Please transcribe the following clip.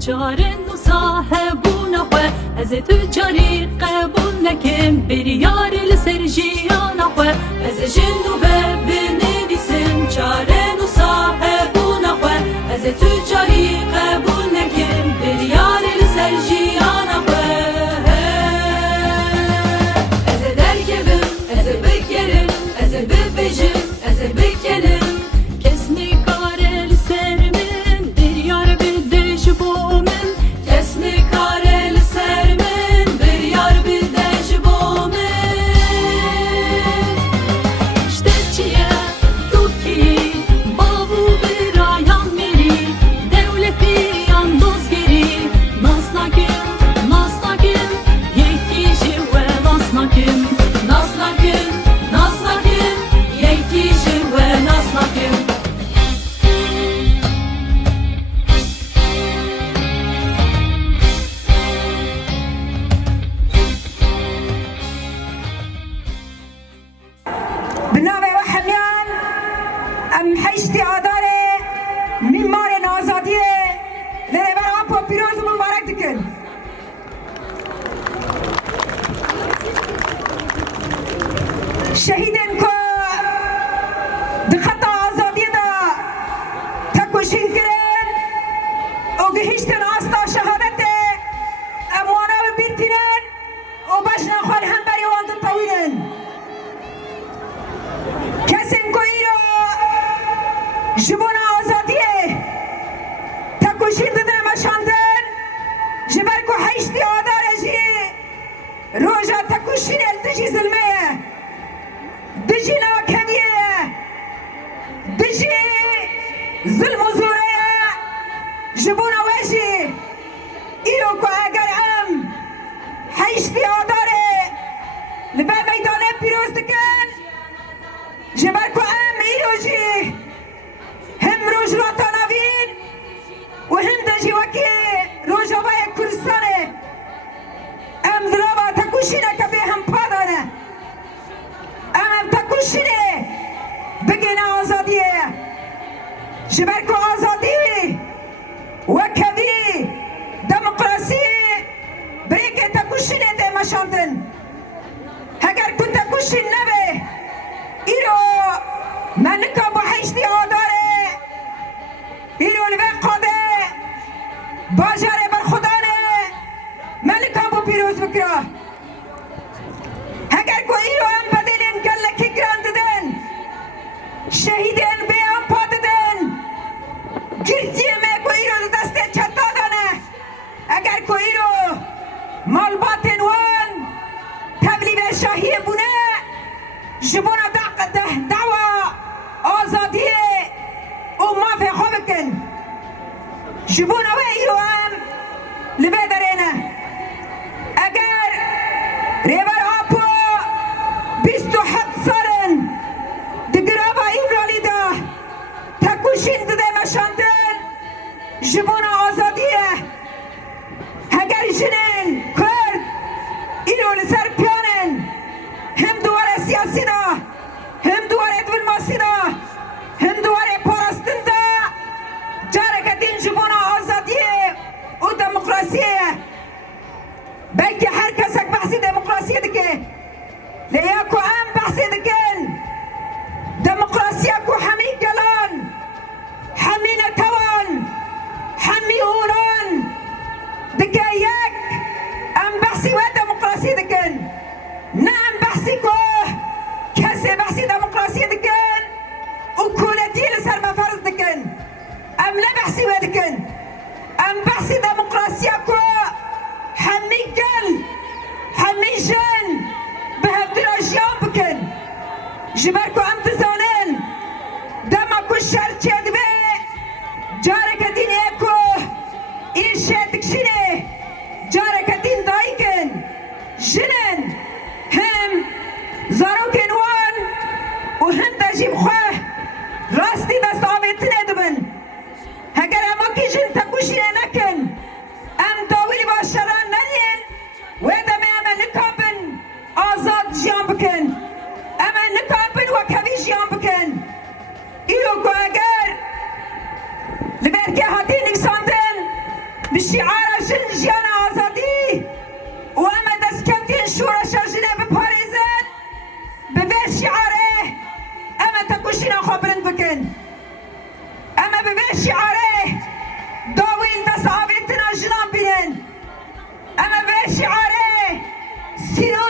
جارن و صاحبون خواه از تجاری قبول نکم بریار لسر جیان خواه از جنو بنویسم جارن و صاحبون خواه از تجاری قبول نکم بریار لسر جیان خواه از درگبم از بگرم از ببجم از بکنم کس نکاره لسر من بریار بدش بو من کس نکاره لسر من بریار بدش بو من شته چیه تو کی بابو برایان میری دولتی اندازگیری ناسناکم ناسناکم یکی جوه ناسناکم ناسناکم ناسناکم یکی جوه ناسناکم بنابه و حمیان ام حیشتی آداره میمار نازادیه لربر آپو پیروز مبارک دکن شهیدن که دخط آزادی دا تکوشین کرن و گهیشتن آستا شهادت اموانا و بیرتینن و بشنا خوال هم بری وانت طویلن کسین که ایرو جبون آزادیه تکوشین دادن مشاندن جبر که حیشتی آداره جی روژا تکوشین التجی ظلمه دجی ناکدیه دجی ظلم و زوره جبون وجی ایرو که اگر ام حیشتی آداره لبه میدانه پیروز دکن جبر که ام ایرو جی هم روش را تنوین و هم دجی وکی روش آبای کردستانه ام دلابا تکوشینه که به هم پادانه ام تکوشینه بگین آزادیه جبر که آزادی وکوی دموکراسی بریک تکوشینه ده مشاندن اگر که تکوشین نبه ایرو منکا با حیشتی آداره ایرو لبه قاده باجاره بر خدانه ملکا با پیروز بکره اگر که ایرو هم بدلین گلکی گران ددن شهیدین به هم پا ددن گرزیه می که ایرو دست چتا دانه اگر که ایرو مال باطن وان تبلیغ شاهی بونه جبونا دعوة آزادية وما في خوبكن جبونا وإيرو هم لبدرينا أجر ريبر أبو بيستو حد صارن دقرابا إبراليدا تكوشين دده مشاندن جبونا آزادية أجر جنين كرد إيرو لسر بيانن هم دواره سیاسی دا هم دواره دولماسی دا هم دواره پارستن دا جارکتین جبونا آزادیه و دموکراسیه بلکه هر کسک بحثی دموکراسیه دکه لیا کو ام بحثی دکن دموکراسیه کو همی گلان همی نتوان همی اونان دکه یک ام بحثی و دموکراسی دکن نعم بحثي كوه كاسي بحثي ديمقراطية دكان وكولتي لسر مفارز دكان أم لا بحثي ودكان أم بحثي ديمقراطية كوه حمي قل حمي جن بهبدلو جيان بكن جبركو أم تزانين دمكو الشرطي دبي جارك دين ايكو إيشي تكشيني جارك دين دايكن جنن هم زاروكن وان وهم دجيب خواه راستي دست آبيتنه دبن هگر اما كيشن تكوشين نكن ام داويل باشران نلين ويدم اما نكابن آزاد جيان بكن اما نكابن وكبي جيان بكن ایرو که اگر لبرکه هاتی نکساندن بشعار جنجان آزادی و اما دستکمتین شورش جنه بپاریزن ببه شعاره اما تکوشین خبرن بکن اما ببه شعاره داویل دست آویتنا جنان بینن اما ببه شعاره سینو